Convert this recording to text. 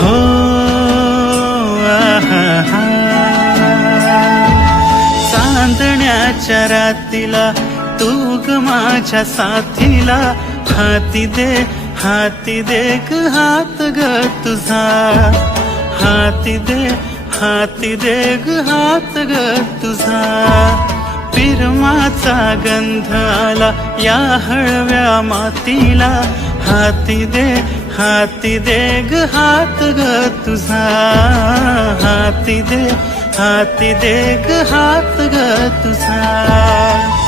हो चांदण्याच्या रातीला तू ग माझ्या साथीला हाती दे ग हात ग तुझा हाती दे ग हात ग तुझा पिरमाचा गंध आला या हळव्या मातीला हाती दे ग हात ग तुझा हाती दे ग हात ग तुझा